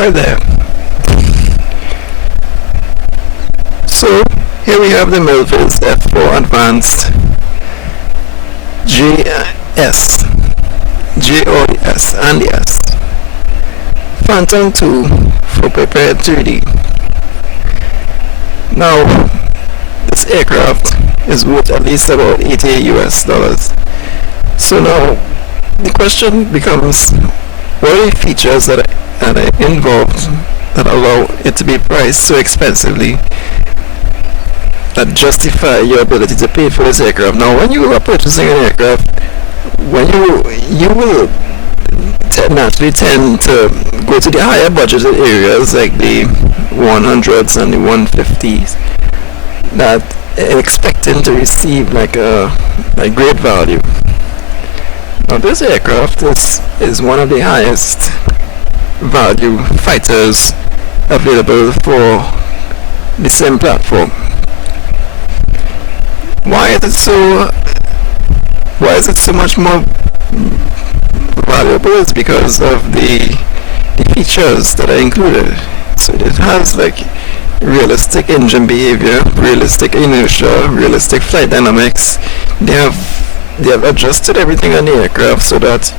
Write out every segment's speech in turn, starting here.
Hi there. So here we have the Milviz F4 Advanced JS and S Phantom 2 for prepared 3D. Now this aircraft is worth at least about $80 US. So now the question becomes, what are the features that are involved that allow it to be priced so expensively that justify your ability to pay for this aircraft? Now when you are purchasing an aircraft, when you will naturally tend to go to the higher budgeted areas like the 100s and the 150s that expecting to receive like great value. Now this aircraft is one of the highest value fighters available for the same platform. Why is it so much more valuable? It's because of the features that are included. So it has like realistic engine behavior, realistic inertia, realistic flight dynamics. They have adjusted everything on the aircraft so that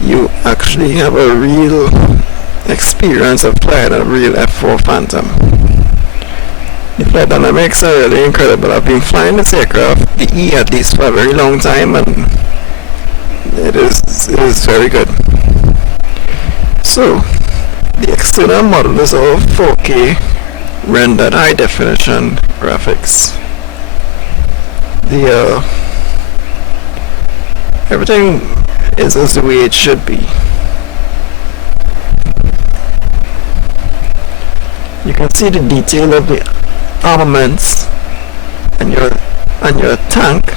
you actually have a real experience of flying a real F4 Phantom. The flight dynamics are really incredible. I've been flying this aircraft, the E at least, for a very long time, and it is very good. So the external model is all 4K rendered high definition graphics. Everything is as the way it should be. You can see the detail of the armaments and your tank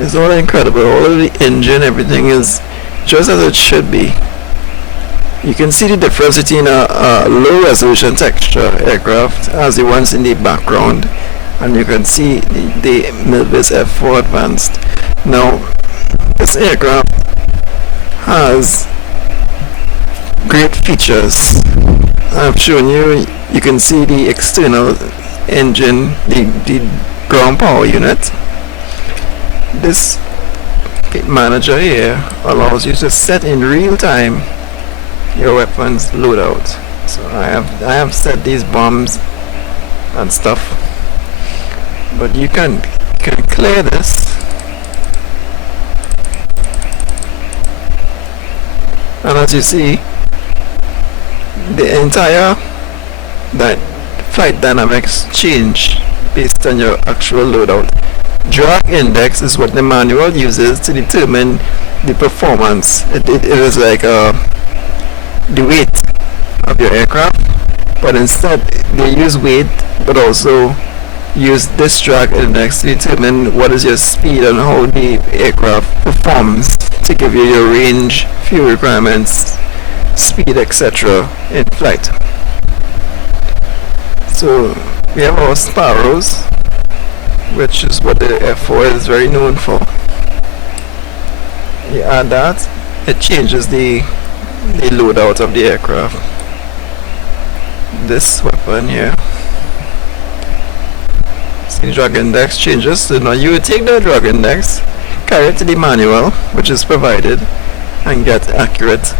is all incredible. All of the engine, everything is just as it should be. You can see the difference between a low resolution texture aircraft as the ones in the background, and you can see the Milviz F4 Advanced. Now this aircraft has great features. I've shown you. You can see the external engine, the ground power unit. This pit manager here allows you to set in real time your weapons loadout. So I have set these bombs and stuff, but you can clear this, and as you see, the entire flight dynamics change based on your actual loadout. Drag index is what the manual uses to determine the performance. It is like the weight of your aircraft, but instead they use weight but also use this drag index to determine what is your speed and how the aircraft performs to give you your range, fuel requirements, speed, etc. in flight. So we have our Sparrows, which is what the F4 is very known for. You add that, it changes the loadout of the aircraft. This weapon here, see the drag index changes. So now you would take the drag index, carry it to the manual, which is provided, and get accurate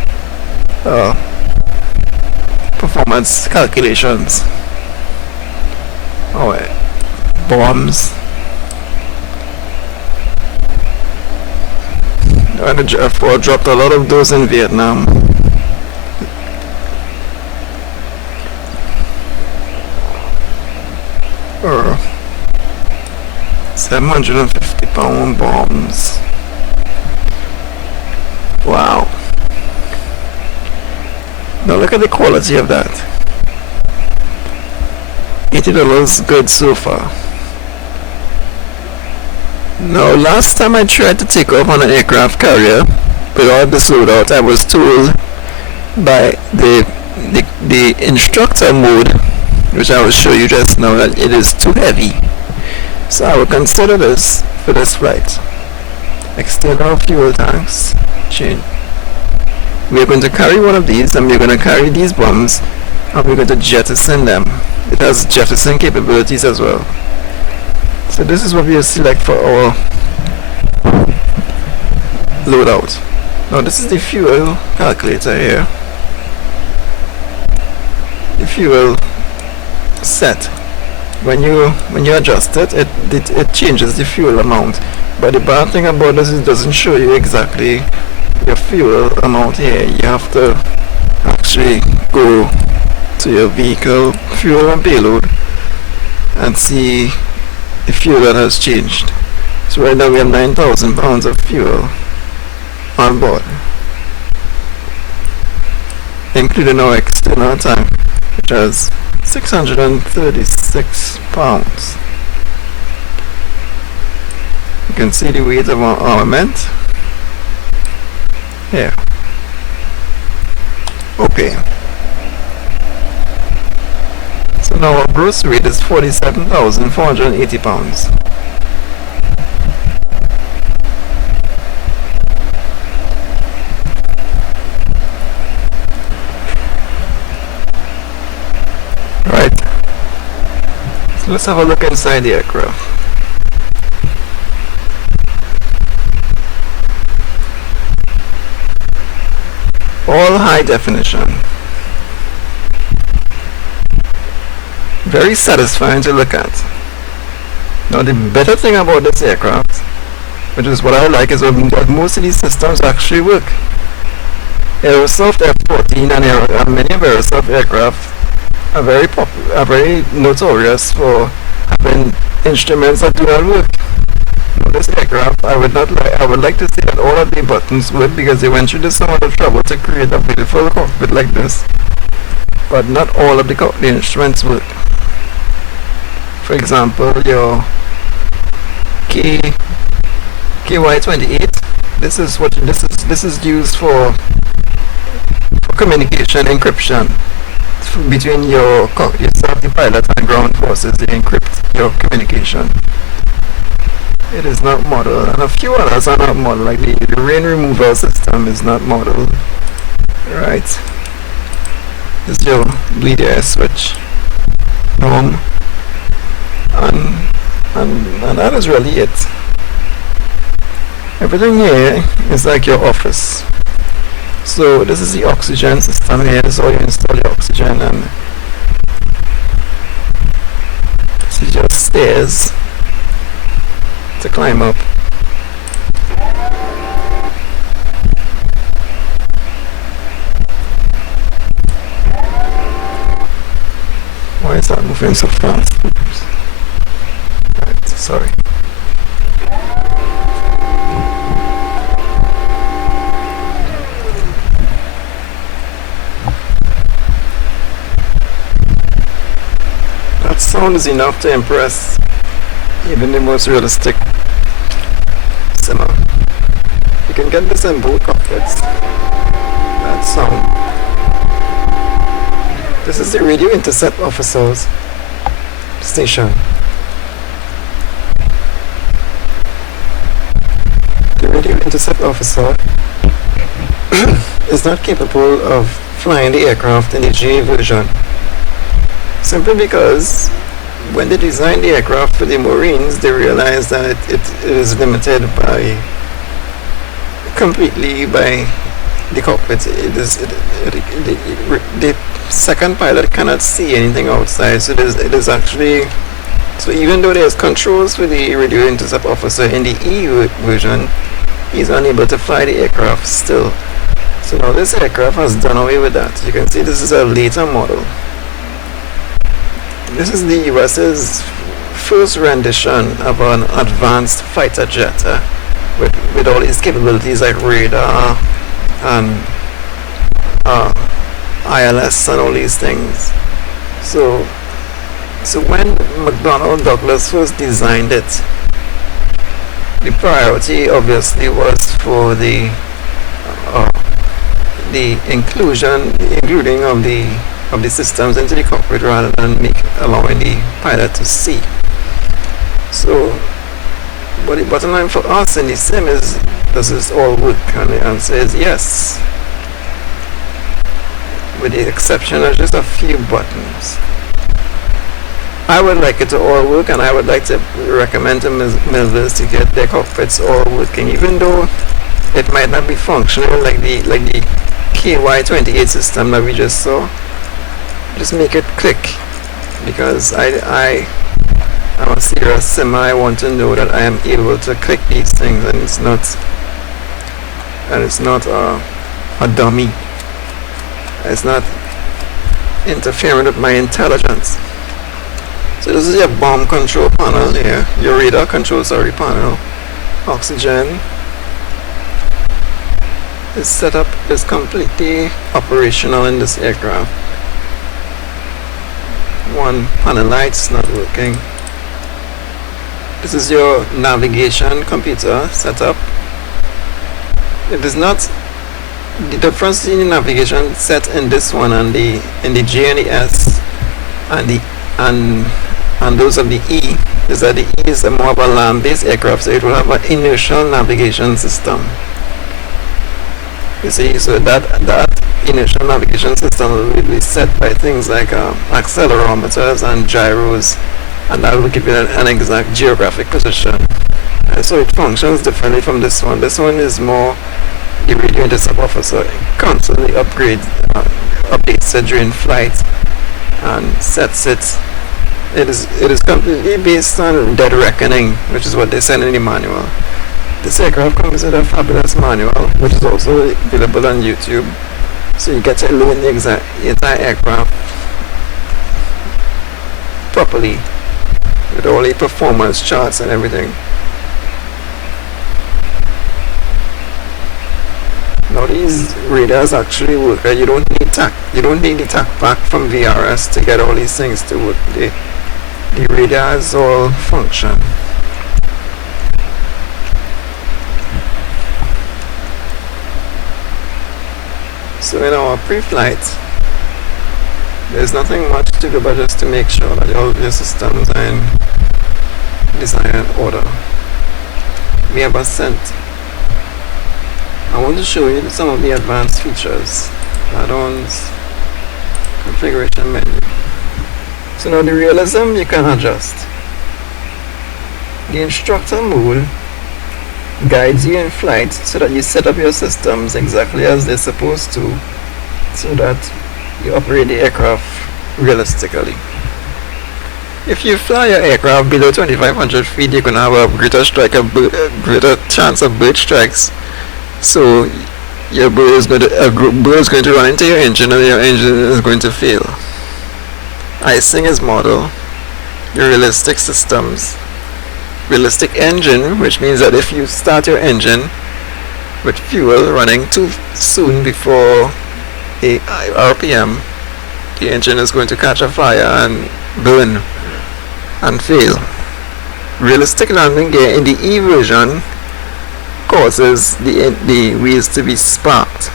performance calculations. Oh, bombs. And the F4 dropped a lot of those in Vietnam. Or 750-pound bombs. Wow. Now look at the quality of that. $80 good so far. Now last time I tried to take off on an aircraft carrier without this loadout, I was told by the instructor mode, which I will show you just now, that it is too heavy. So I will consider this for this flight. External fuel tanks, change. we're going to carry one of these, and we're going to carry these bombs, and we're going to jettison them. It has jettison capabilities as well. So this is what we'll select for our loadout. Now this is the fuel calculator here. The fuel set. When you adjust it, it changes the fuel amount. But the bad thing about this is it doesn't show you exactly your fuel amount here. You have to actually go to your vehicle fuel and payload and see the fuel that has changed. So right now we have 9,000 pounds of fuel on board, including our external tank, which has 636 pounds. You can see the weight of our armament here. Okay. So now our gross weight is 47,480 pounds. Right. So let's have a look inside the aircraft. All high definition. Very satisfying to look at. Now the better thing about this aircraft, which is what I like, is that most of these systems actually work. Aerosoft F-14 and many of Aerosoft aircraft are very notorious for having instruments that do not work. Now this aircraft, I would like to say that all of the buttons work, because they went through this amount of trouble to create a beautiful cockpit like this. But not all of the instruments work. For example, your KY28. This is used for communication encryption between yourself, the pilot, and ground forces. They encrypt your communication. It is not modeled, and a few others are not modeled. Like the rain removal system is not modeled. Right. This is your bleed air switch. And that is really it. Everything here is like your office. So this is the oxygen system here. This is how you install the oxygen, and this is your stairs to climb up. Why is that moving so fast? Oops. Right, sorry. That sound is enough to impress even the most realistic simmer. You can get this in both cockpits. That sound. This is the radio intercept officer's station. The radio intercept officer is not capable of flying the aircraft in the GA version, simply because when they designed the aircraft for the Marines, they realized that it is limited completely by the cockpit. The second pilot cannot see anything outside, so it is actually, so even though there's controls for the radio intercept officer in the EU version, he's unable to fly the aircraft still. So now this aircraft has done away with that. You can see this is a later model. This is the US's first rendition of an advanced fighter jet with all its capabilities like radar and ILS and all these things. So when McDonnell Douglas first designed it, the priority obviously was for the including of the systems into the cockpit rather than allowing the pilot to see. So, but the bottom line for us in the sim is, does this all work? And the answer is yes. with the exception of just a few buttons. I would like it to all work, and I would like to recommend to Milviz to get their cockpits all working, even though it might not be functional like the KY28 system that we just saw. Just make it click, because I am a serious simmer. I want to know that I am able to click these things, and it's not a dummy. It's not interfering with my intelligence. So this is your bomb control panel here, your radar control panel. Oxygen is set up, is completely operational in this aircraft. One panel light's not working. This is your navigation computer setup. It is not the difference in the navigation set in this one and in the J and the S and those of the E is that the E is more of a land-based aircraft, so it will have an inertial navigation system. You see, so that inertial navigation system will be set by things like accelerometers and gyros, and that will give you an exact geographic position. So it functions differently from this one. This one is more the radio intercept officer constantly updates it during flight and sets it. It is completely based on dead reckoning, which is what they said in the manual. This aircraft comes with a fabulous manual, which is also available on YouTube, so you get to learn the entire aircraft properly with all the performance charts and everything. Now these radars actually work. You don't need the TAC pack from VRS to get all these things to work. The radars all function. So in our pre-flight, there's nothing much to do but just to make sure that all your systems are in desired order. We have ascent. I want to show you some of the advanced features, add-ons, configuration menu. So now the realism you can adjust. The instructor mode guides you in flight so that you set up your systems exactly as they're supposed to, so that you operate the aircraft realistically. If you fly your aircraft below 2,500 feet, you're going to have a greater chance of bird strikes. So your bird is going to run into your engine, and your engine is going to fail. Icing is model. Your realistic systems. Realistic engine, which means that if you start your engine with fuel running too soon before a RPM, the engine is going to catch a fire and burn and fail. Realistic landing gear in the E version causes the wheels to be sparked,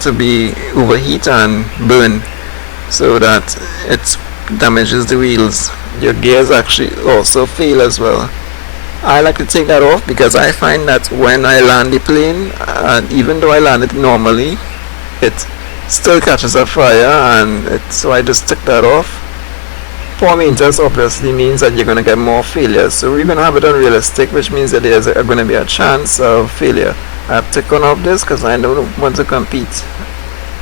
to be overheat and burn, so that it damages the wheels. Your gears actually also fail as well. I like to take that off because I find that when I land the plane, and even though I land it normally, it still catches a fire, and so I just took that off. 4 meters obviously means that you're going to get more failures, so we're going to have it unrealistic, which means that there's going to be a chance of failure. I have taken off this because I don't want to compete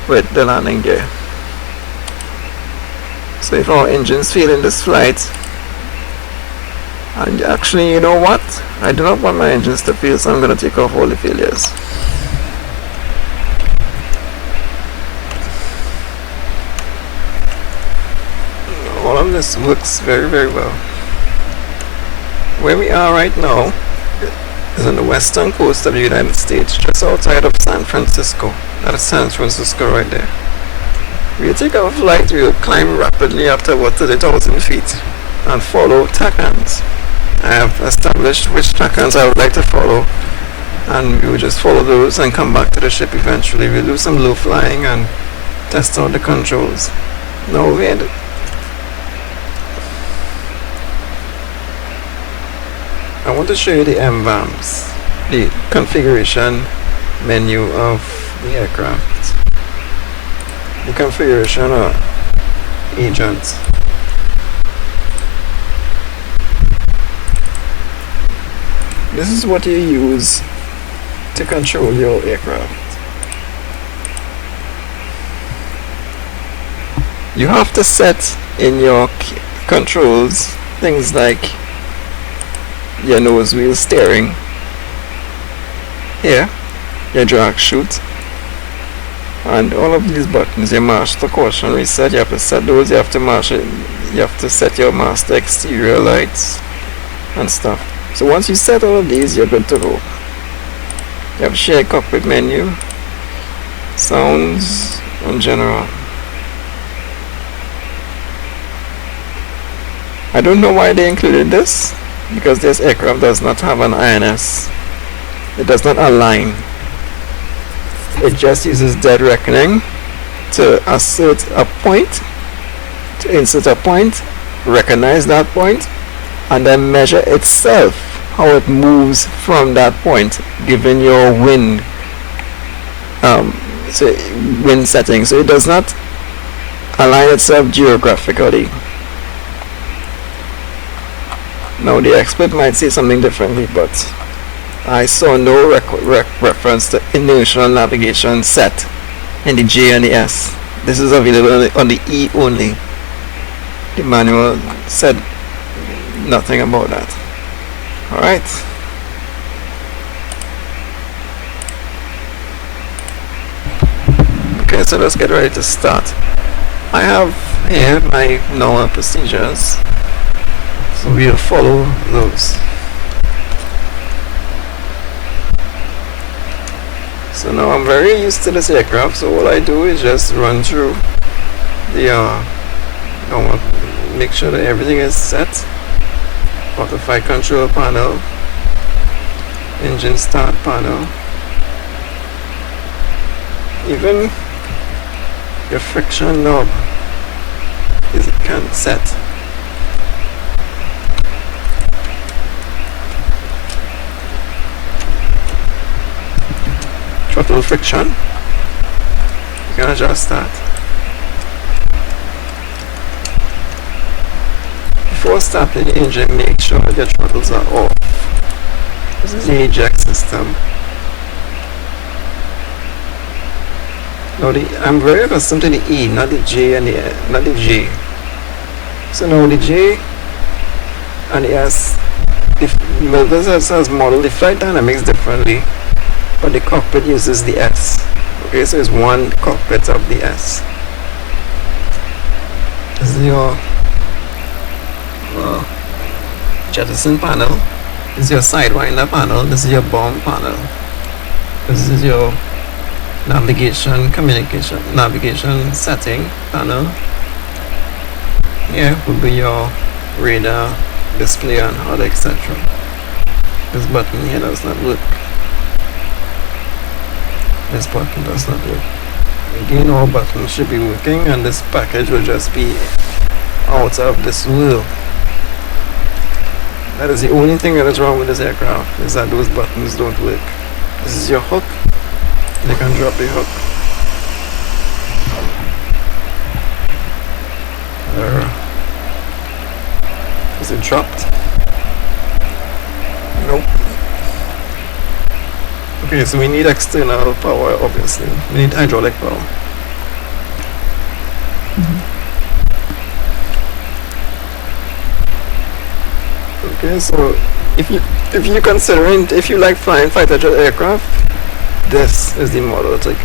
with the landing gear. So if our engines fail in this flight, and actually, you know what? I do not want my engines to fail, so I'm going to take off all the failures. All of this works very, very well. Where we are right now is on the western coast of the United States, just outside of San Francisco. That is San Francisco right there. We'll take our flight, we'll climb rapidly up to about 30,000 feet and follow TACANs. I have established which TACANs I would like to follow, and we will just follow those and come back to the ship eventually. We'll do some low flying and test out the controls. Now I want to show you the MVAMs, the configuration menu of the aircraft. the configuration or agent. This is what you use to control your aircraft. You have to set in your controls things like your nose wheel steering, here, your drag chute, and all of these buttons. Your master caution reset, you have to set those. You have to set your master exterior lights and stuff. So once you set all of these, you're good to go. You have shared cockpit menu, sounds, and general. I don't know why they included this, because this aircraft does not have an INS. It does not align. It just uses dead reckoning to assert a point, to insert a point, recognize that point, and then measure itself how it moves from that point, given your wind wind setting. So it does not align itself geographically. Now the expert might say something differently, but I saw no reference to inertial navigation set in the J and the S. This is available on the E only. The manual said nothing about that. Alright. Okay, so let's get ready to start. I have here my normal procedures, so we'll follow those. So now I'm very used to this aircraft, so all I do is just run through the make sure that everything is set. Auto-flight control panel, engine start panel, even your friction knob is set. Throttle friction, you can adjust that. Before starting the engine, make sure your throttles are off. This is the eject system. Now I'm very accustomed to the E, not the J and not the G. So now the J and the S, Milviz has modeled the flight dynamics differently, but the cockpit uses the S. Okay, so it's one cockpit of the S. This is your jettison panel. This is your sidewinder panel. This is your bomb panel. This is your navigation setting panel. Here will be your radar display and HUD, etc. This button here does not work. This button does not work. Again, all buttons should be working, and this package will just be out of this world. That is the only thing that is wrong with this aircraft, is that those buttons don't work. This is your hook. You can drop the hook. Is it dropped? Nope. Okay, so we need external power, obviously. We need hydraulic power. Okay, so if you like flying fighter jet aircraft, this is the model to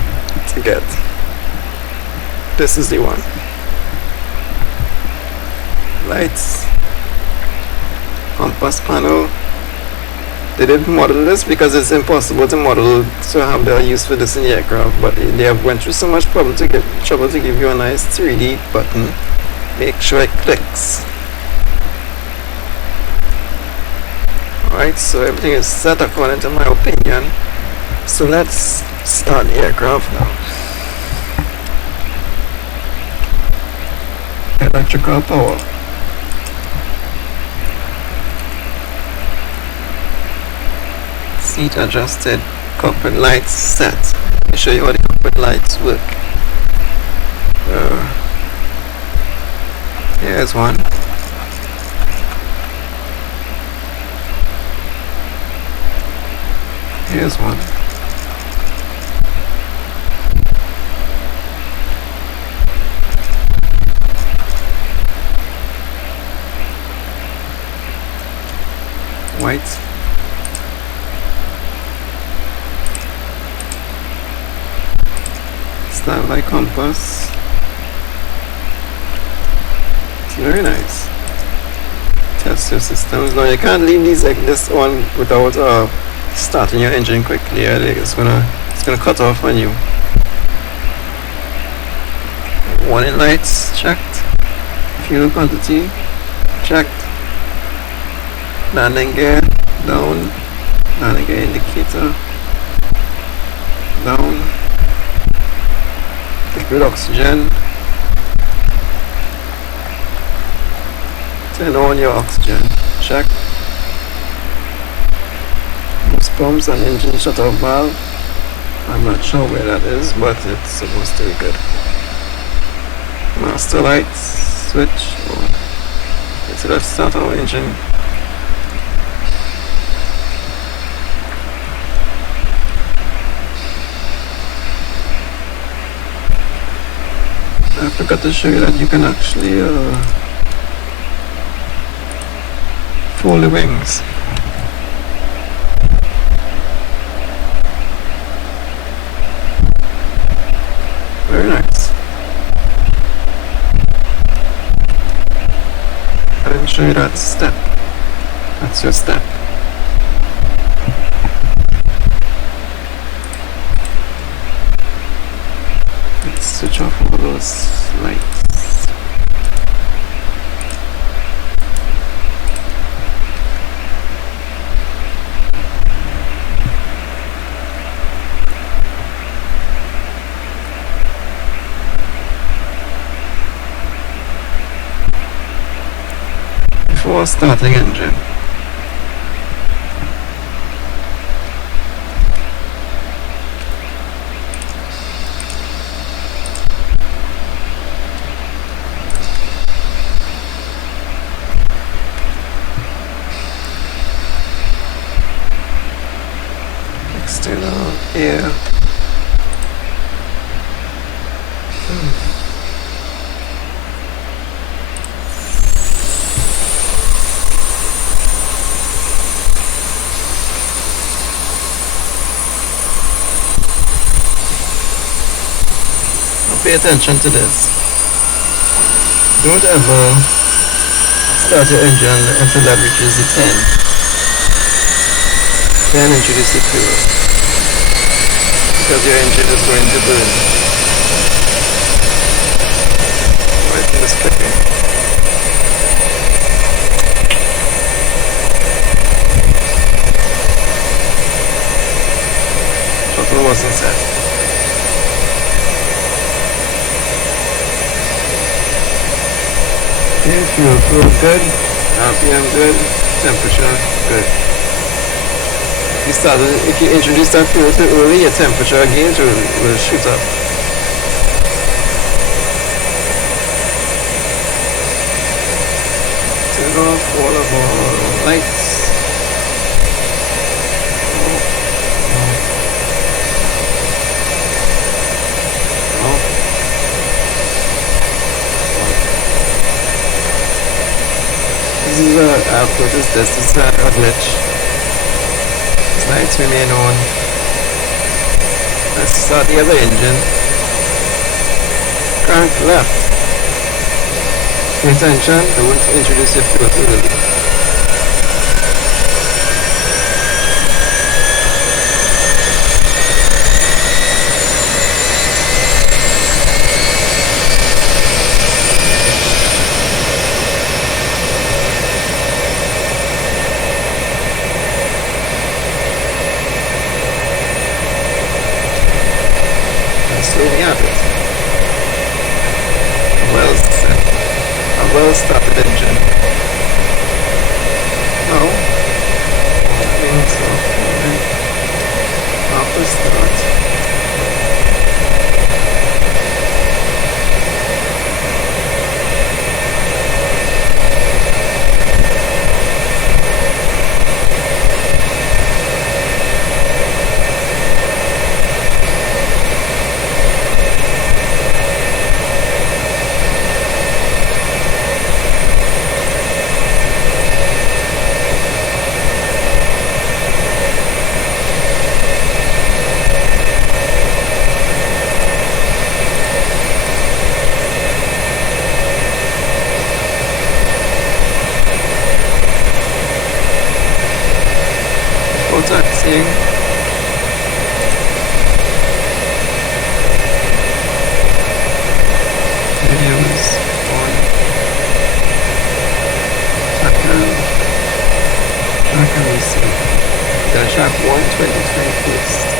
get. This is the one. Lights, compass panel. They didn't model this because it's impossible to model to have their use for this in the aircraft, but they have went through so much trouble to give you a nice 3D button. Make sure it clicks. Alright, so everything is set according to my opinion. So let's start the aircraft now. Electrical power. Seat adjusted, cockpit lights set. Let me show you how the cockpit lights work. There's one. Here's one. White. Standby compass. It's very nice. Test your systems. Now you can't leave these like this on without starting your engine quickly. It's gonna cut off on you. Warning lights checked. Fuel quantity checked. Landing gear down. Landing gear indicator down. Liquid oxygen. Turn on your oxygen. Check. Boost pumps and engine shutoff valve. I'm not sure where that is, but it's supposed to be good. Master lights switch. Okay, so let's start our engine. I forgot to show you that you can actually fold the wings. Very nice. I didn't show you that step. That's your step. Let's switch off all those lights. Before starting engine. External air. Pay attention to this. Don't ever start your engine until that reaches the 10. Then introduce the fuel, because your engine is going to burn. Right in the spectrum. Throttle wasn't set. Fuel flow good, RPM good, temperature good. If you introduce that fuel too early, your temperature again will shoot up. Turn off all of our lights. I've noticed this is a glitch. These lights remain on. Let's start the other engine. Crank left. Pay attention, don't introduce your fuel too early. Well started engine. No. I think so. After start. taxiing. Video is on. Track and receive. Got track 123 fixed.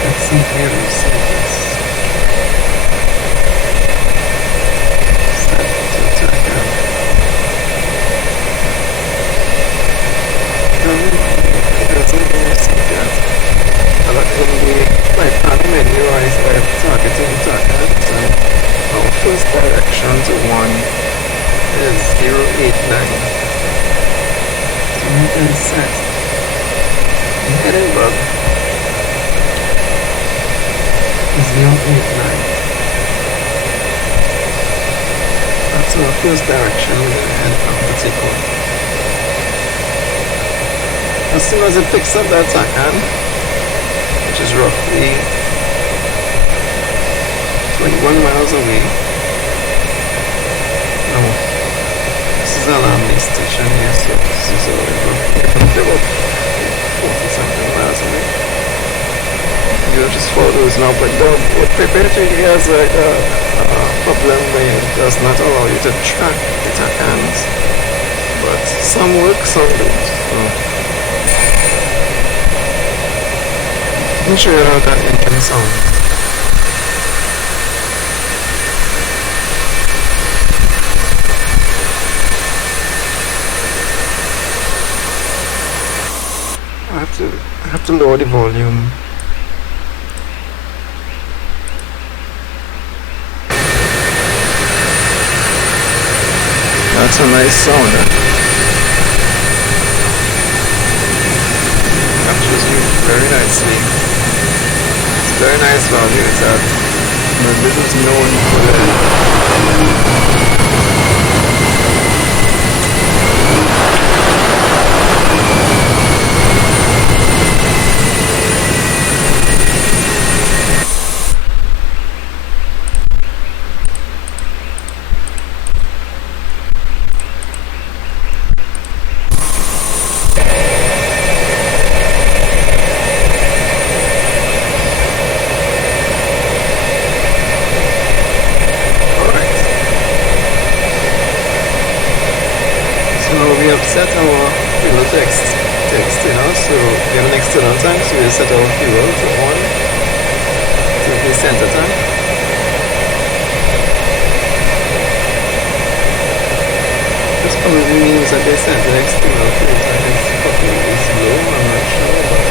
Let's see here receives. Start to tracker. That's something you see that. In the right panel menu, I start targeting targets, and our first direction to 1 is 089. So we can set the heading bug is 089. That's our first direction we're going to head from particular. As soon as it picks up that TACAN, which is roughly 21 miles away. No, this is an army station here, so this is roughly about 40 something miles away. You'll just follow those now, but P3D has a problem where it does not allow you to track the TACANs, but some work, some don't. So I'm not sure how that engine sounds. I have to lower the volume. That's a nice sound. Captures you very nicely. Very nice value it's at. Milviz is known for that. Set our fuel text, so we have an external tank, so we set our fuel to 1 to the center tank. This probably means that they sent the external fuel tank is low, I'm not sure, but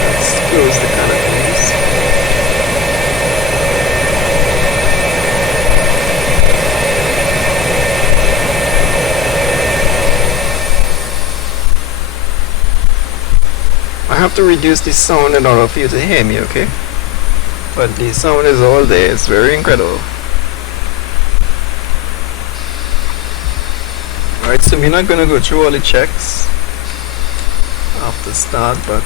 let's close the canopies. I have to reduce the sound in order for you to hear me, okay? But the sound is all there, it's very incredible. Alright, so we're not going to go through all the checks after start, but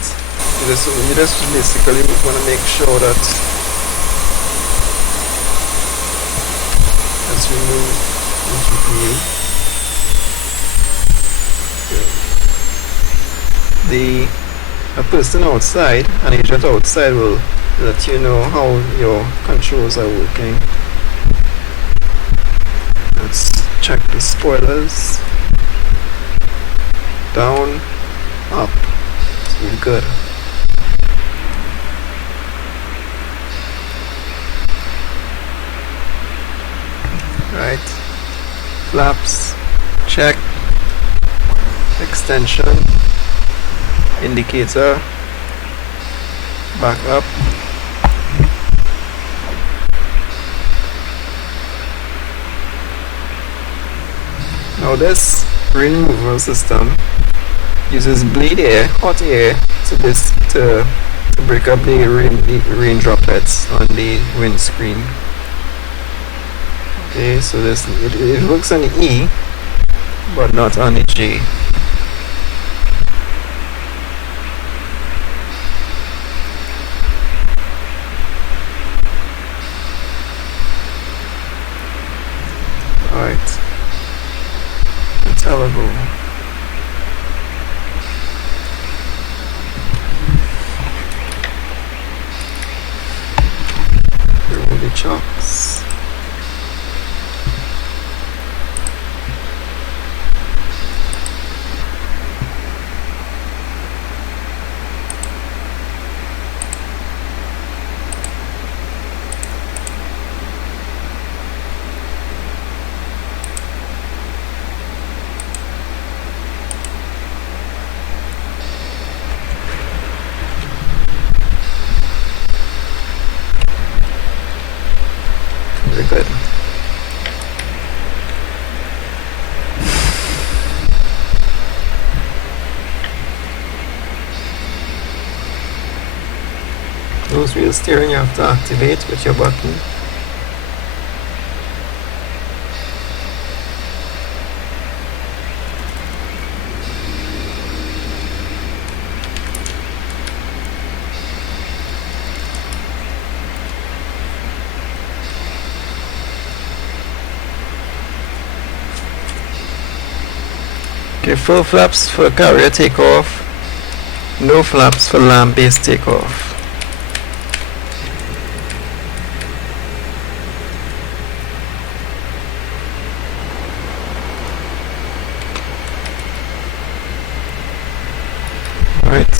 you just basically want to make sure that as we move into a person outside, an agent outside will let you know how your controls are working. Let's check the spoilers. Down, up, it's really good. Right, flaps, check, extension, indicator, back up, now this rain removal system uses bleed air, hot air to break up the rain droplets on the windscreen. Okay, so this it works on the E but not on the G. Alright, ever go. Remove the chocks. Very good. Those wheel steering you have to activate with your button. Okay, full flaps for carrier takeoff, no flaps for land-based takeoff. Right,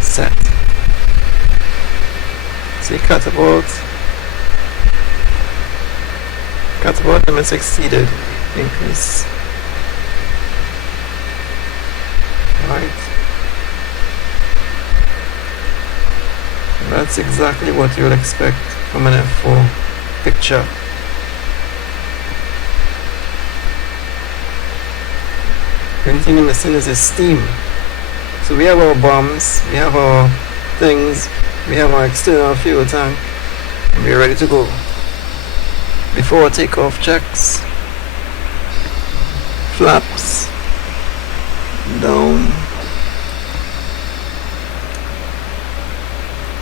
set. See, catapult limits exceeded, increase. Right. That's exactly what you'll expect from an F4 picture. The only thing you're missing is the steam. So we have our bombs, we have our things, we have our external fuel tank, and we're ready to go. Before takeoff checks, flaps down,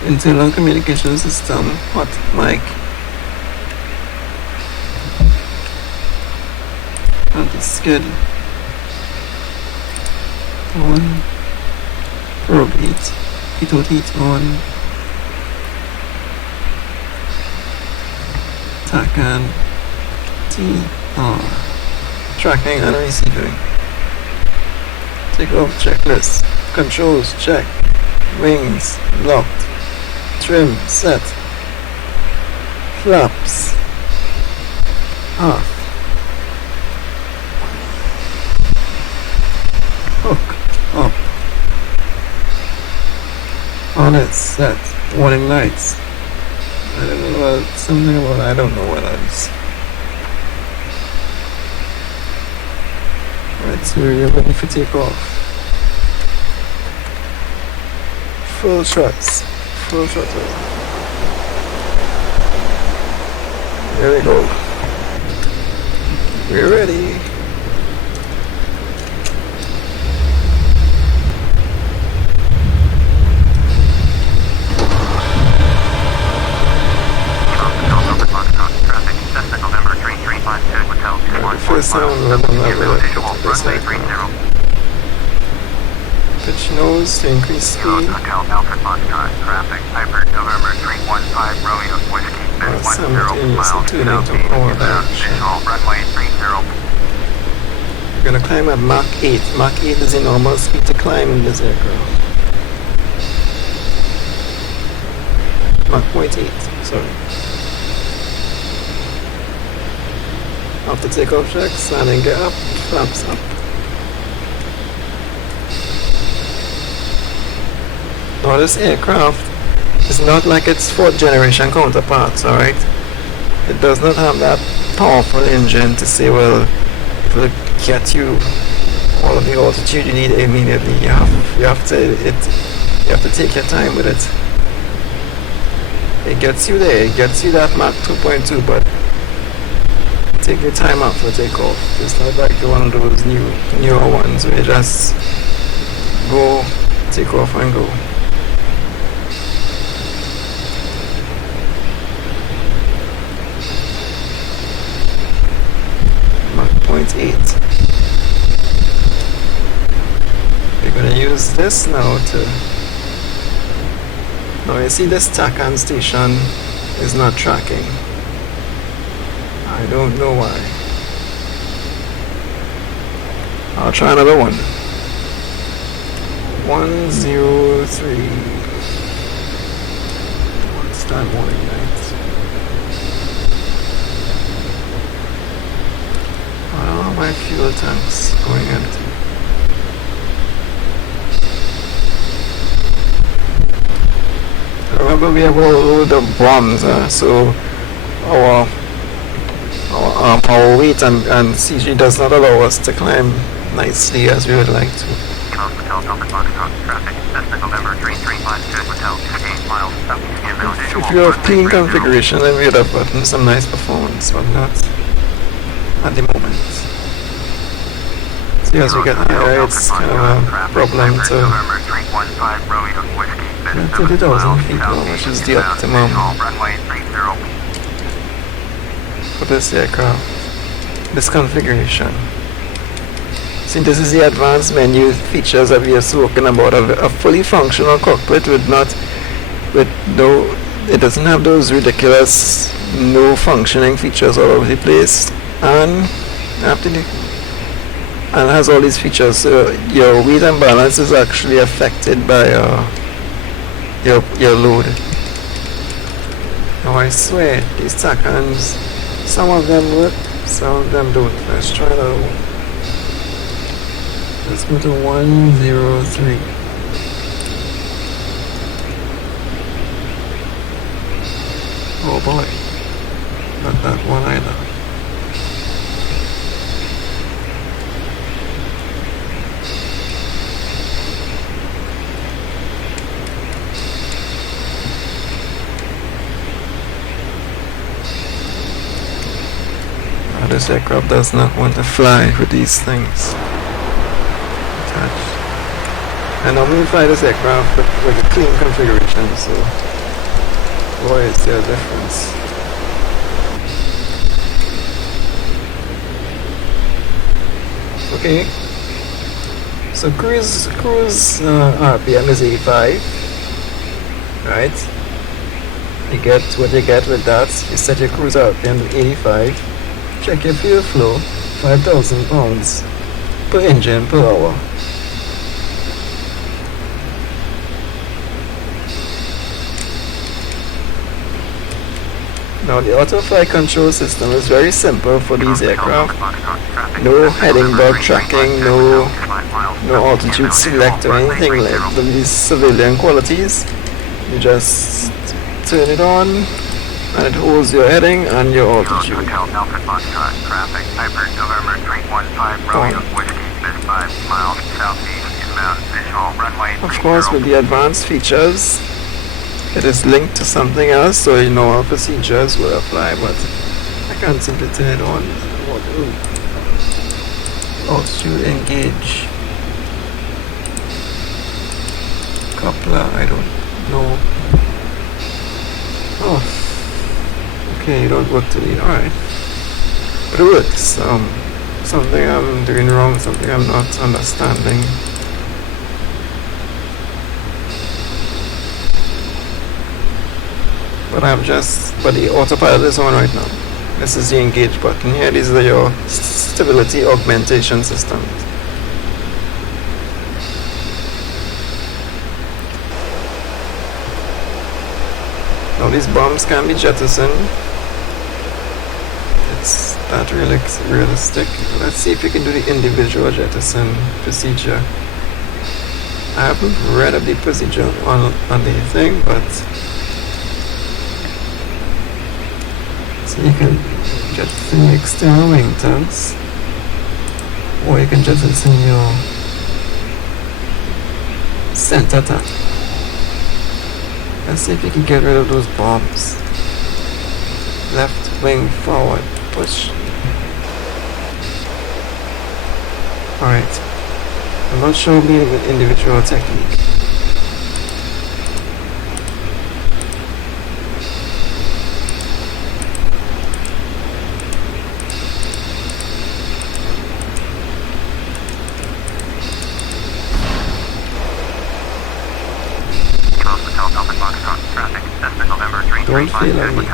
internal communication system, hot mic, anti-skid on, probe heat, heat on, TACAN TR, tracking and receiving. Takeoff checklist, controls check, wings locked, trim set, flaps off, hook up, on it set, warning lights. I don't know what, something about, I don't know what that is. Right, so you're ready for takeoff. Full throttle. There we go. We're ready. First time I'm pitch nose to increase speed. Simultaneously tuning to power direction. We're going to climb at Mach 8. Mach 8 is the normal speed to climb in this aircraft. Mach 0.8, sorry. After takeoff checks, landing gear up, flaps up. Now this aircraft is not like its 4th generation counterparts, alright? It does not have that powerful engine to say, well, it will get you all of the altitude you need immediately. You have to take your time with it. It gets you there, it gets you that Mach 2.2, but take your time out for takeoff. It's not like one of those newer ones where you just go, take off and go. Mach 0.8. this now to... Now you see this TACAN station is not tracking. I don't know why. I'll try another one. 103. What's that morning night? Oh, my fuel tanks going empty. Remember we have a load of bombs, so our weight and CG does not allow us to climb nicely as we would like to. If you have clean configuration, then we would have gotten some nice performance, but not at the moment. See, as we get higher, it's kind of a problem to get to 2,000 feet now, which is the optimum for this aircraft, this configuration. See, this is the advanced menu features that we are talking about. A fully functional cockpit it doesn't have those ridiculous no functioning features all over the place, and has all these features. So your weight and balance is actually affected by your load. Now I swear, these TACANs, some of them work, some of them don't. Let's try another one. Let's go to 103. Oh boy, not that one either. This aircraft does not want to fly with these things attached. I normally fly this aircraft with a clean configuration, so boy, is there a difference. Okay, so cruise RPM is 85, right? You get what you get with that. You set your cruise RPM to 85. Check your fuel flow, 5,000 pounds per engine per hour. Now the auto flight control system is very simple for these aircraft. No heading bug tracking, no altitude select or anything like these civilian qualities. You just turn it on and it holds your heading and your altitude. Of course, with the advanced features, it is linked to something else, so you know all procedures will apply, but I can't simply turn it on. Altitude engage. Coupler, I don't know. Oh. Okay, you don't work today, alright. But it works. Something I'm doing wrong, something I'm not understanding. But the autopilot is on right now. This is the engage button here. These are your stability augmentation systems. Now these bombs can be jettisoned. It's not really realistic. Let's see if we can do the individual jettison procedure. I haven't read up the procedure on the thing, but so you can jettison your external wing tubs, or you can jettison your center tub. Let's see if we can get rid of those bombs. Left wing forward, push. Alright. I'm not sure me with individual technique. could fail on me.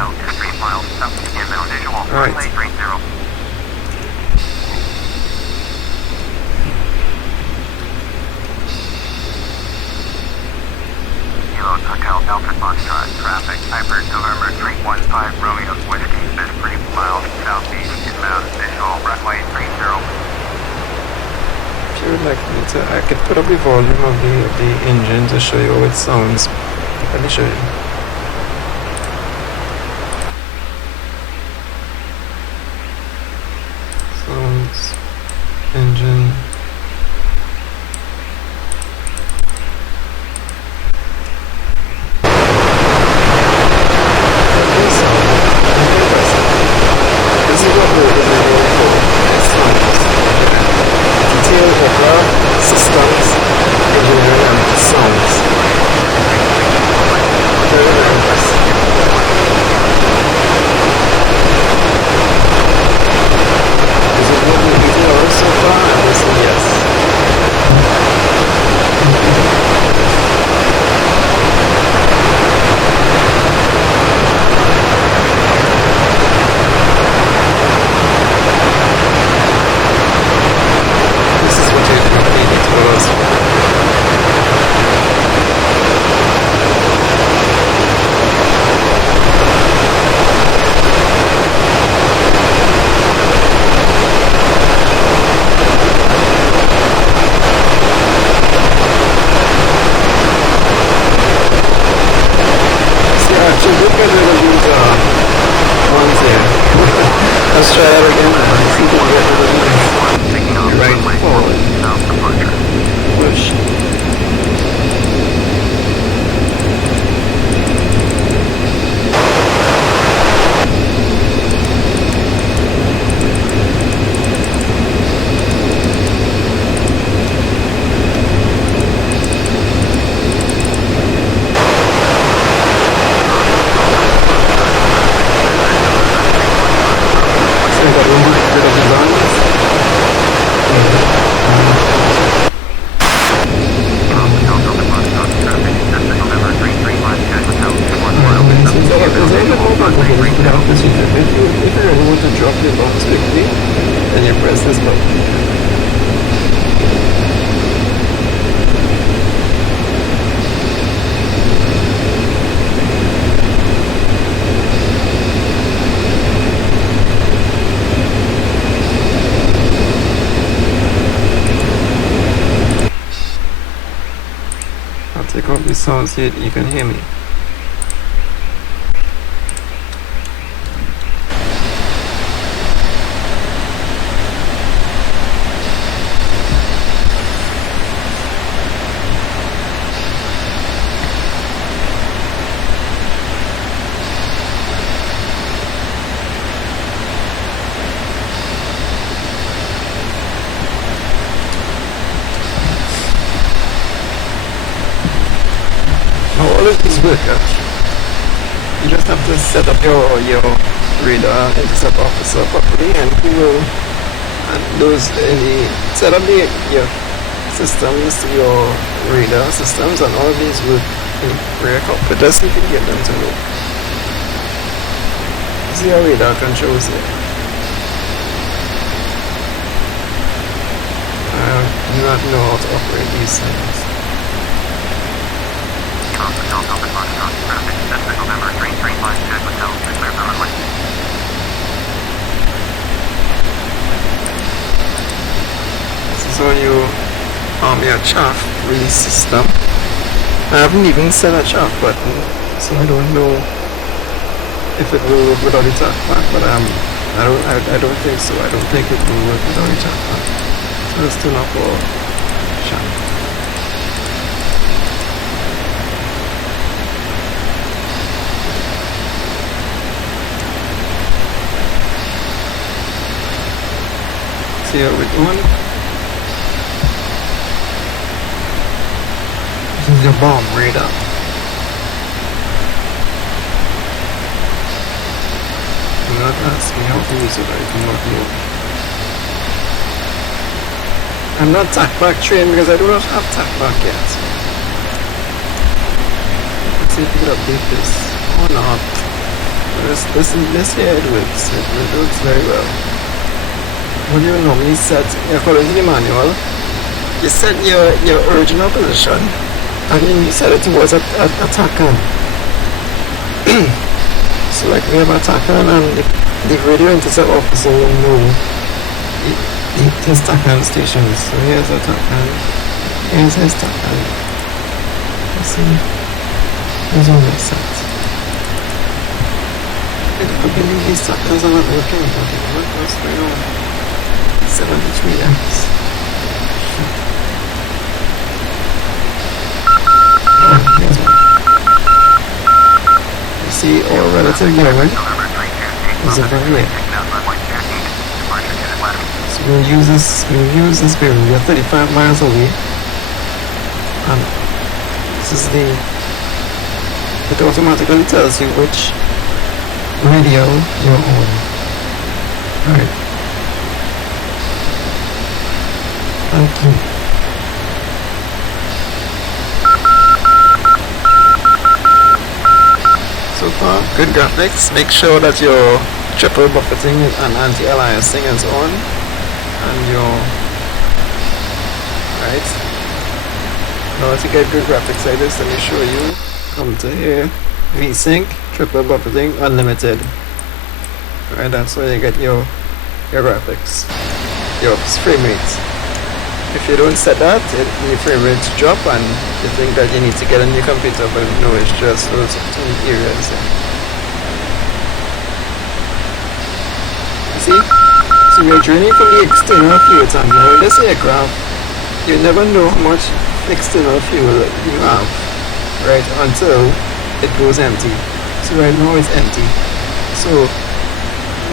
Alright. Hotel Alfred Foxtrot, traffic, Hyper November 315 Romeo Whiskey, 50 miles southeast, inbound, visual, runway 30. If you would like me to, I could put up the volume of the engine to show you how it sounds. Let me show you. Sounds, engine. Let's try that again. See if we can get rid of the right forward. Push. Take off the sound so you can hear me. All of this work, you just have to set up your radar intercept officer properly, and he will set up your systems, your radar systems, and all of these work in rear cockpit. Just see if you can get them to work. See how radar controls it. I do not know how to operate these things. This is how you your chaff release system. I haven't even set a chaff button, so I don't know if it will work without the chaff pack, but I don't think so. I don't think it will work without the chaff pack. So let's turn off all chaff. See how we're doing. This is your bomb radar. Do not ask me how to use it, I do not know. I'm not TACPAC trained because I do not have TACPAC yet. Let's see if we can update this or not. this here it works. It works very well. What do you normally set according to the manual? You set your original position and then you set it towards attacker. So like we have attacker and the radio intercept officer will know his TACAN stations. So here's attacker, here's his TACAN. Let's see, here's all this set. I believe these TACANs are not working. Okay, what's going on? 73X. Here's one. You see, all relative gearing is a very rare. So we'll use this bearing. We're 35 miles away. And this is it automatically tells you which radio you're on. Alright. Thank you. So far, good graphics. Make sure that your triple buffeting and anti-aliasing is on, and your right. Now to get good graphics like this, let me show you. Come to here, VSync, triple buffeting, unlimited. Right, that's where you get your graphics, your frame rate. If you don't set that, your frame rates drop and you think that you need to get a new computer, but no, it's just those two areas. You see? So we are draining from the external fuel tank. Now in this aircraft, you never know how much external fuel you have, right, until it goes empty. So right now it's empty. So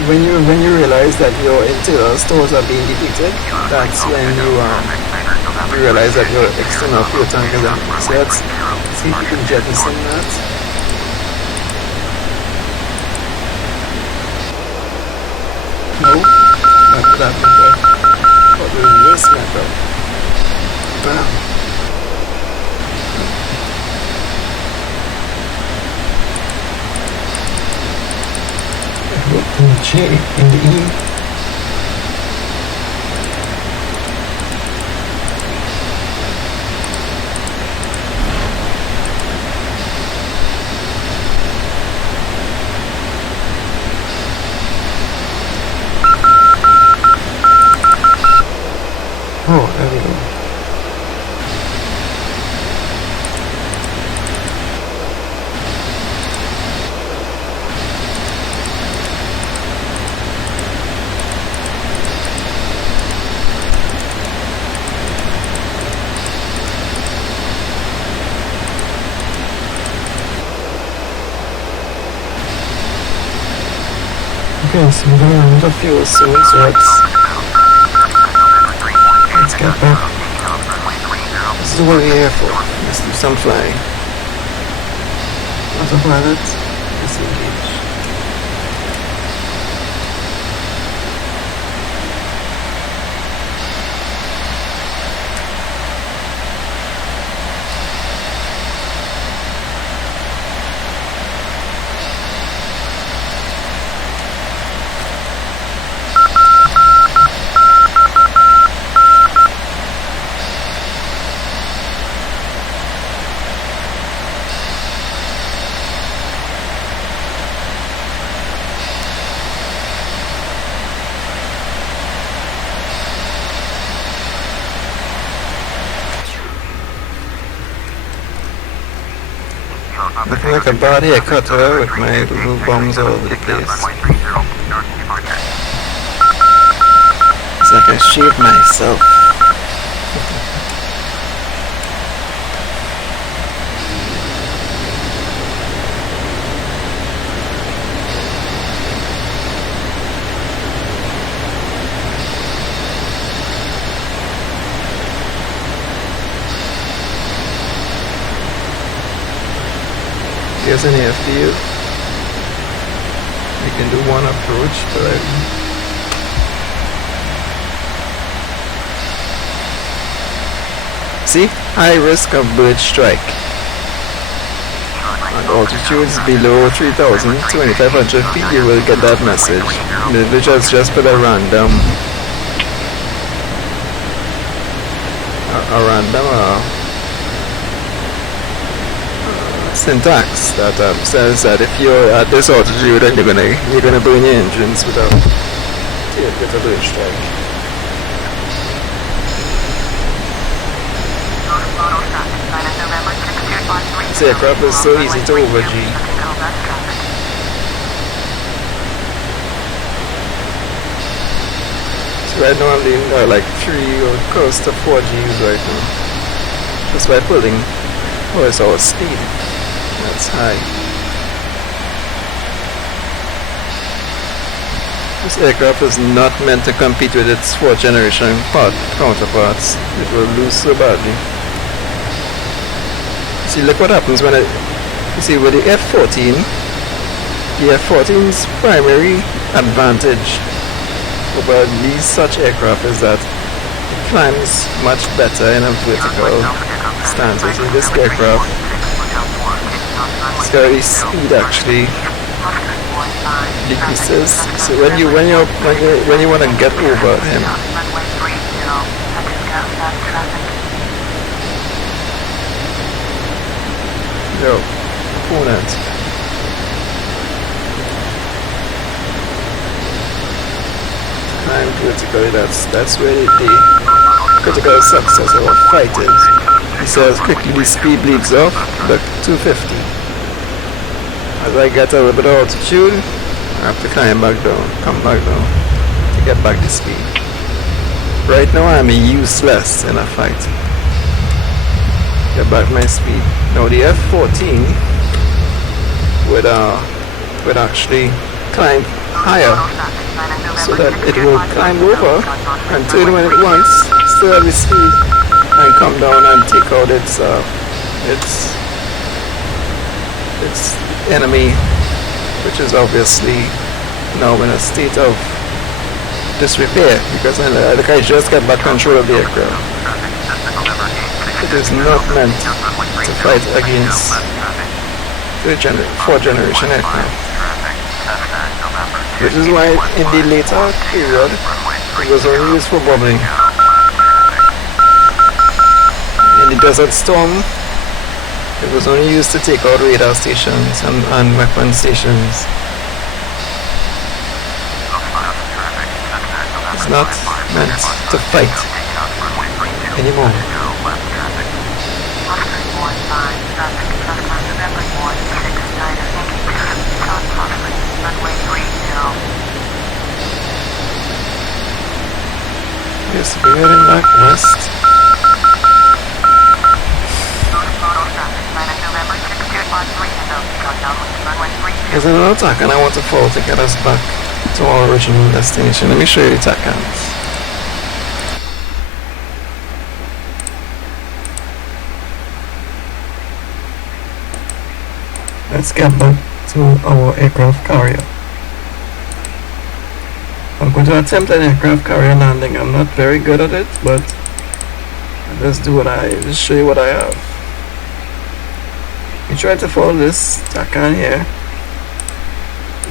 when you realize that your internal stores are being depleted, that's when you realize that your external fuel tank is empty. So let's see if we can jettison that. No, not that method, but with this method. Wow. In the J, in the E. Oh, there we go. Okay, so we're going to run out of fuel soon, so let's get back. This is what we're here for. Let's do some flying. Autopilot, disengage. Looking like a bad haircut with my little bombs all over the place. It's like I shaved myself. Here's an airfield. We can do one approach, but see, high risk of bird strike. At altitudes below 3,000, 2,500 feet, you will get that message. Milviz has just put a random syntax that says that if you're at this altitude, then you're gonna burn your engines without get a bird strike. This aircraft is so easy to over-G. So right now I'm doing like 3 or close to 4 Gs right now. Just by pulling horizontal speed. That's high. This aircraft is not meant to compete with its 4th generation counterparts. It will lose so badly. See, look what happens when you see with the F-14, the F-14's primary advantage over these such aircraft is that it climbs much better in a vertical stance. You see, this aircraft, its very speed actually decreases. So when you want to get over him, your opponent, climb vertically. That's where the critical success of a fight is. He says quickly the speed leaves off. Look, 250. As I get a little bit of altitude, I have to climb back down, come back down to get back the speed. Right now I'm useless in a fight. Get back my speed. Now the F-14 would actually climb higher so that it will climb over and turn when it wants, still have the speed, and come down and take out its enemy, which is obviously now in a state of disrepair because I just got back control of the aircraft. It is not meant to fight against 4th generation aircraft. Which is why in the later period it was only used for bombing. In the Desert Storm it was only used to take out radar stations and weapon stations. It's not meant to fight anymore. Yes, we're heading back west. There's another attack and I want to fall to get us back to our original destination. Let me show you the attack hands. Let's get back to our aircraft carrier. I'm going to attempt an aircraft carrier landing. I'm not very good at it, but I'll just show you what I have. We tried to follow this tack-on here,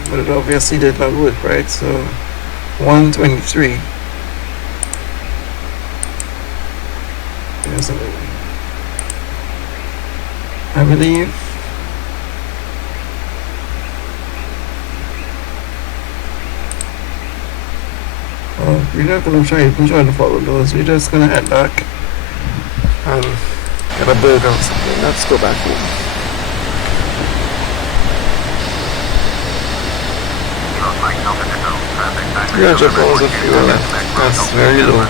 but it obviously did not work, right? So 123. There's a, I believe. We're not going to try to follow those. We're just going to head back and get a burger or something. Let's go back home. 300 pounds of fuel left. That's very low.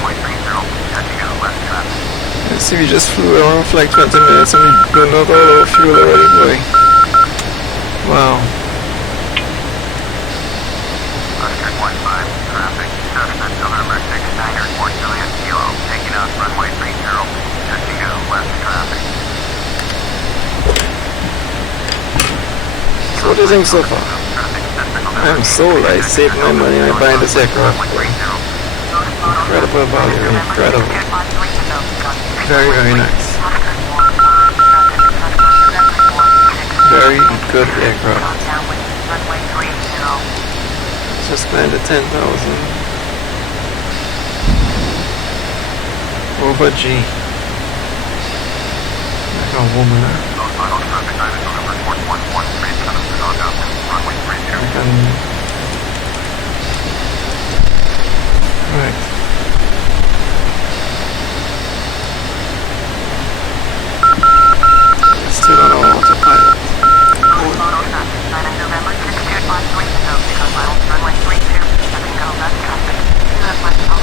Let's see, we just flew around for like 20 minutes and we burned out all our fuel already, boy. Wow. So what do you think so far? I'm sold. I saved my money and I buy this aircraft. Incredible value, incredible. Very, very nice. very good aircraft. Downwind, runway 30. Just planned at 10,000. Over G. Like a woman. Right. Still on autopilot. November 62.3,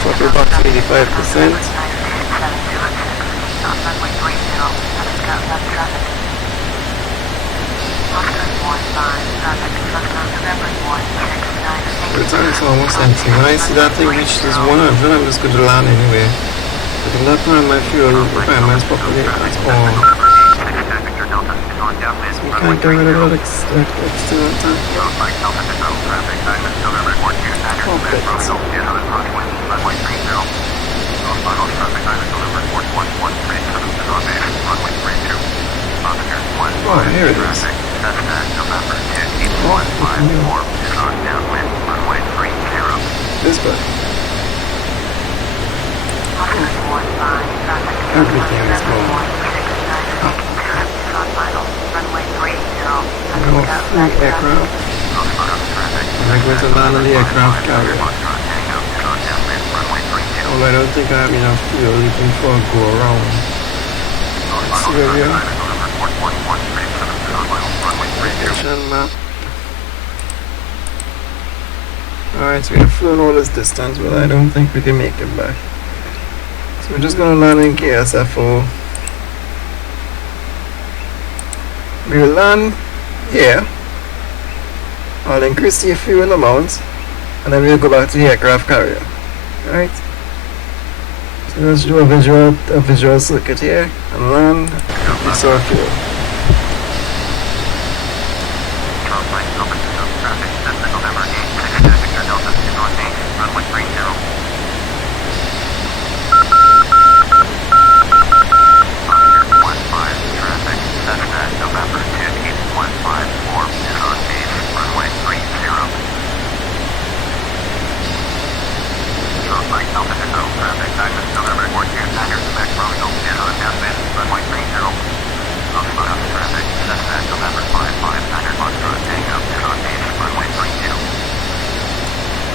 Throttle back to 85%. Return is almost empty. When I see that thing reach this 100, I'm just going to land anyway. I do not plan my fuel requirements properly at all. So we can't get rid of that external tank. Oh, here it is. This way. Everything is going. Go free aircraft. I'm going to land on the aircraft carrier. Oh, I don't think I have enough fuel even for a go around. Let's see where we are. Location map. Alright, so we have flown all this distance, but I don't think we can make it back. So we're just going to land in KSFO. We'll land here. I'll increase the fuel amount, and then we'll go back to the aircraft carrier. Alright. So let's do a visual circuit here, and land, increase our fuel.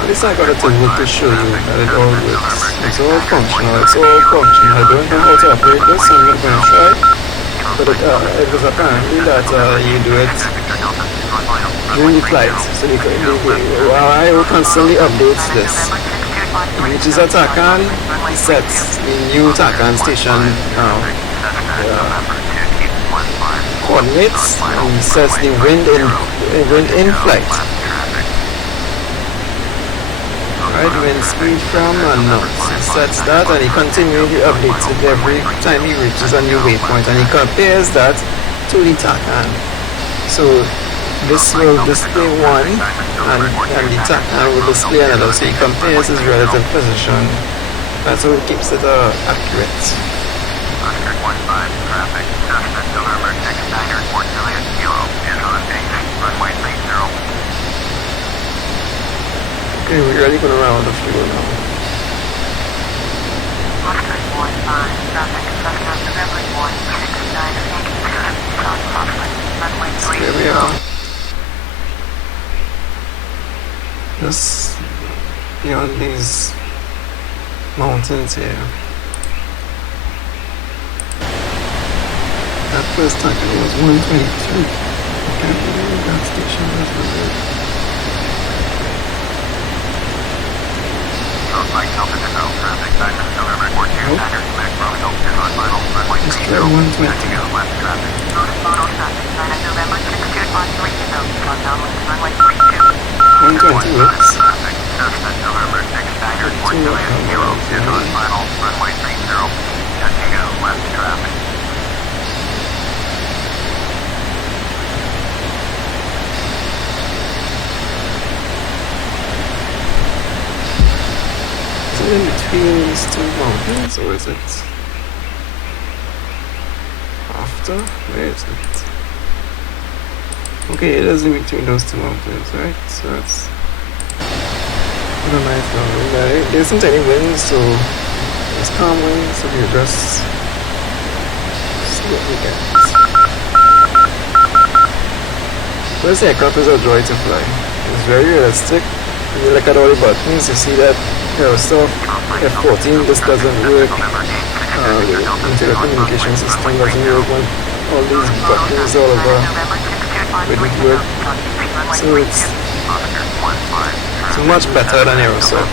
At least I got a table to show you that it all works. It's all functional, I don't know how to operate this, I'm not going to try. But it was apparently that you do it during the flight. So I will constantly update this. Which is a TACAN, it sets the new TACAN station coordinates and sets the wind in flight. Right, wind speed from knots. It sets that and he continually updates it every time he reaches a new waypoint, and he compares that to the TACAN. So this will display one and the TACAN will display another, so he compares his relative position. That's how it keeps it accurate. Okay, we're really going to round the fuel now. So here we are. Just beyond these mountains here. That first tanker was 122. I can't believe that station was 100. Just try 120 works. Is it in between these two mountains, or is it after? Where is it? Okay, it is in between those two mountains, right? So that's a nice mountain. There isn't any wind, so it's calm wind, so you just see what we get. This aircraft is a joy to fly. It's very realistic. When you look at all the buttons, you see that stuff F-14, this doesn't work. The interior communication system doesn't work when all these buttons all over wouldn't work. So it's much better than Aerosoft.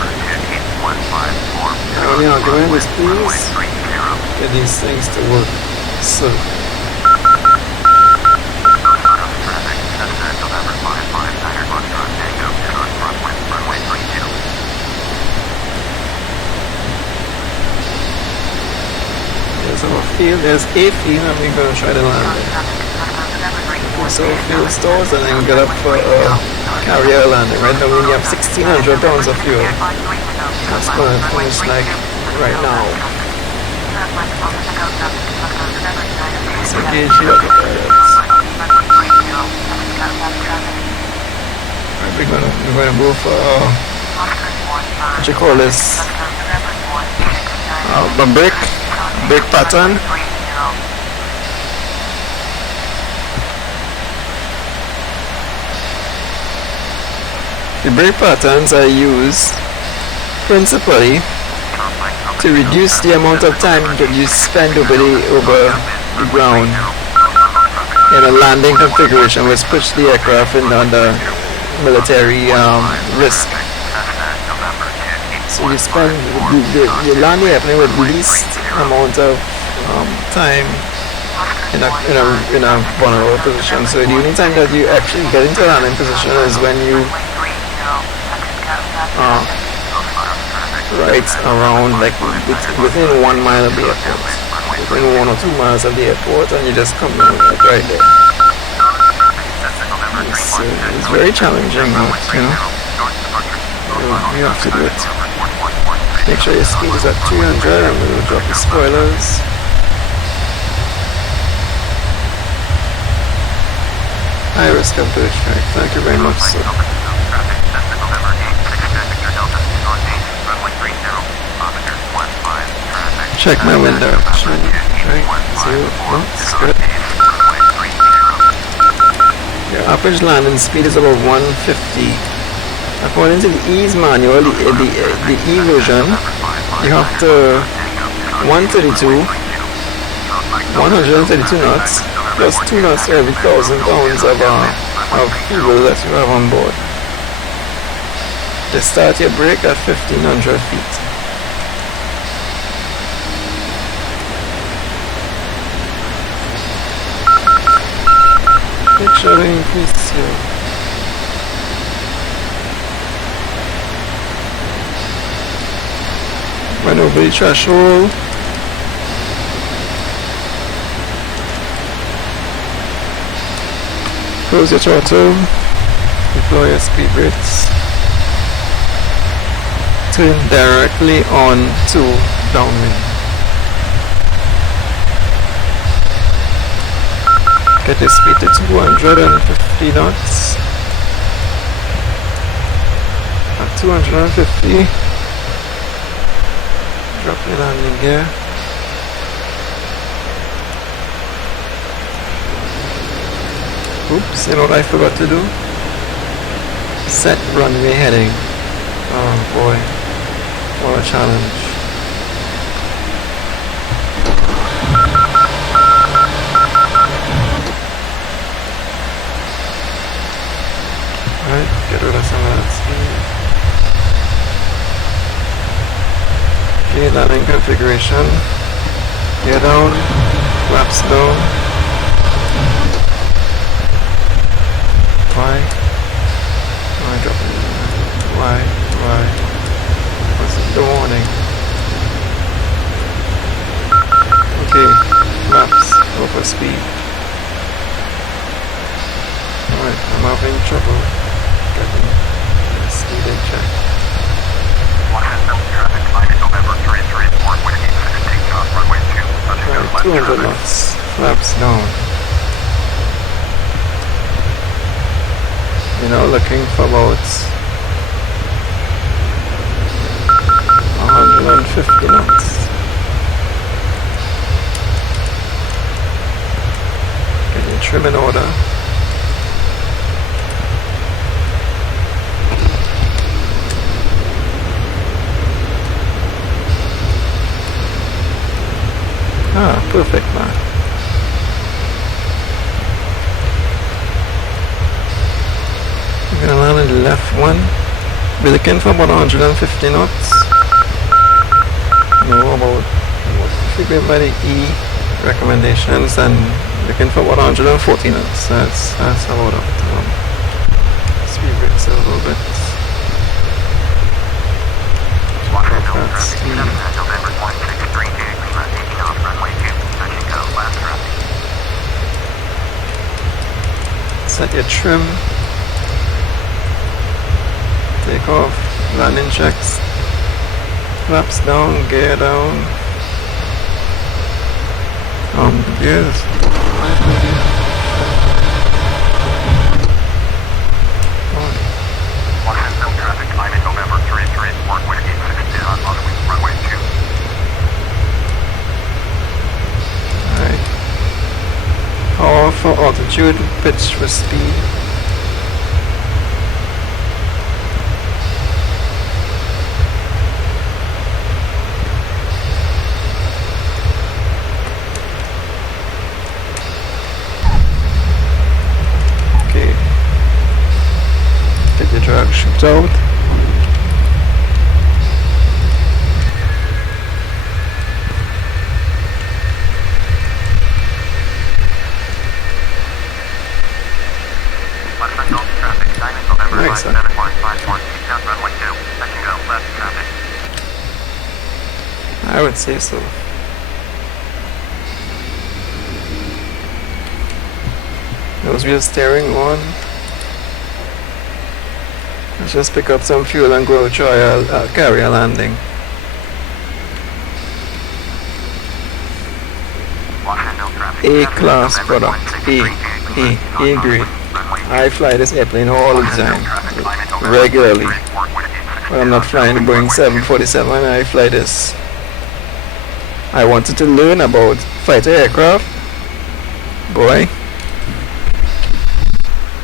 The only argument is please get these things to work. So there's a field and we're going to try to land it. So fuel stores and then get up for carrier landing. Right now we have 1,600 pounds of fuel. That's going to finish like right now. So gauge here. Right, we're going to go for what you call this? A brake pattern. The brake patterns are used principally to reduce the amount of time that you spend over the ground in a landing configuration, which puts the aircraft under military risk. So you spend you land the airplane with least amount of time in a vulnerable position. So the only time that you actually get into a landing position is when you right around like within 1 mile of the airport, within 1 or 2 miles of the airport, and you just come in like right there. It's very challenging, you know. You have to do it. Make sure your speed is at 300 and we'll drop the spoilers. High risk of bird strike. Thank you very much, sir. Check my window. Right, 0 knots, good. Your average landing speed is about 150. According to the E's manual, the E version, you have to 132 knots plus 2 knots for every 1,000 pounds of fuel that you have on board. Just start your brake at 1,500 feet. Make sure to increase your went over the threshold. Close your throttle. Deploy your speed brakes. Turn directly on to downwind. Get the speed to 250 knots. At 250. Drop your landing gear. Oops, you know what I forgot to do? Set runway heading. Oh boy, what a challenge. Alright, get rid of some of that speed. Okay, landing configuration. Gear down, flaps down. Why? Why drop it? Why? What's the warning? Okay, flaps, go for speed. Alright, I'm having trouble getting the speed in check. Right, 200 knots, flaps down. now looking for about 150 knots. Getting trim in order. Ah, perfect, man. We're gonna land on the left one. We're looking for about 150 knots. Know about what should be by the E recommendations, and looking for about 140 knots. That's about up. Speed brakes a little bit. That's set your trim. Take off. Landing checks. Flaps down, gear down. Gears. Traffic, I'm in November 33, Port Wind 860 on runway 2. Alright. Power for altitude, pitch for speed. Drag shift out. Nice, huh? I would say so. Those wheels steering on. Let's just pick up some fuel and go try a carrier landing. A-class product. A grade. I fly this airplane all the time, regularly. When I'm not flying the Boeing 747, I fly this. I wanted to learn about fighter aircraft. Boy,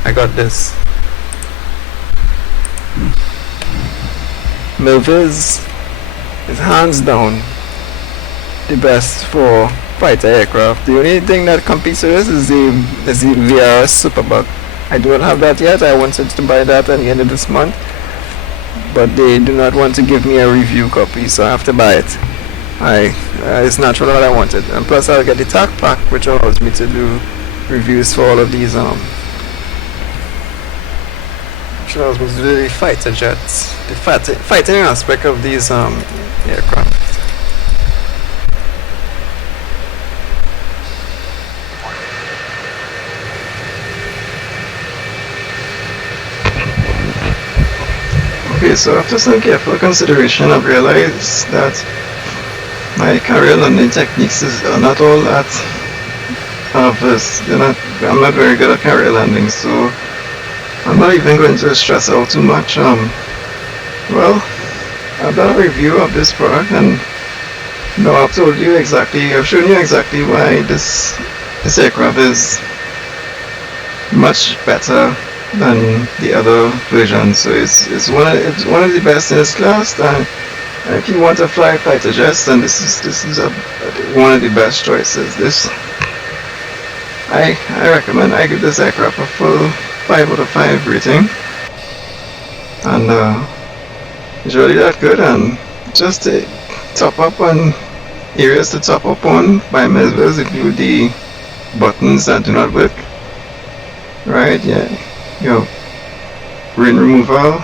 I got this. Milviz is hands down the best for fighter aircraft. The only thing that competes with this is the VRS Superbug. I don't have that yet. I wanted to buy that at the end of this month, but they do not want to give me a review copy, so I have to buy it. It's natural what I wanted, and plus I'll get the TAC pack, which allows me to do reviews for all of these which allows me to do the fighter jets, the fighting aspect of these aircraft. Okay, so after some careful consideration, I've realized that my carrier landing techniques are not all that obvious. I'm not very good at carrier landing, so I'm not even going to stress out too much. Well, I've done a review of this product, and now I've shown you exactly why this aircraft is much better than the other versions. So it's one of the best in its class. And if you want to fly fighter jets, then this is one of the best choices. I recommend. I give this aircraft a full 5 out of 5 rating, and it's really that good. And just to top up on areas to top up on, by Milviz include the buttons that do not work. Right? Yeah. Rain removal,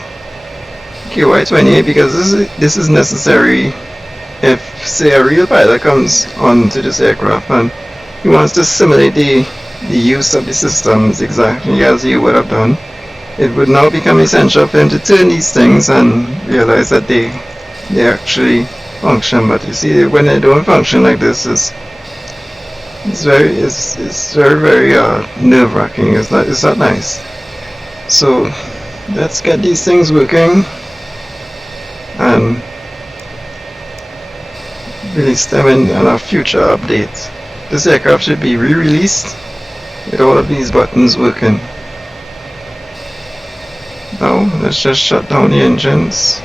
KY28, because this is necessary if, say, a real pilot comes onto this aircraft and he wants to simulate the use of the systems exactly as you would have done. It would now become essential for him to turn these things and realize that they actually function. But you see, when they don't function like this, it's very nerve-wracking. It's not nice. So let's get these things working and release them in a future update. This aircraft should be re-released with all of these buttons working. Now let's just shut down the engines.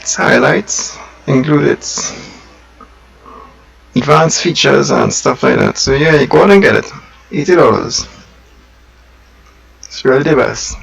Its highlights include its advanced features and stuff like that. So yeah, go on and get it. $80. It's really the best.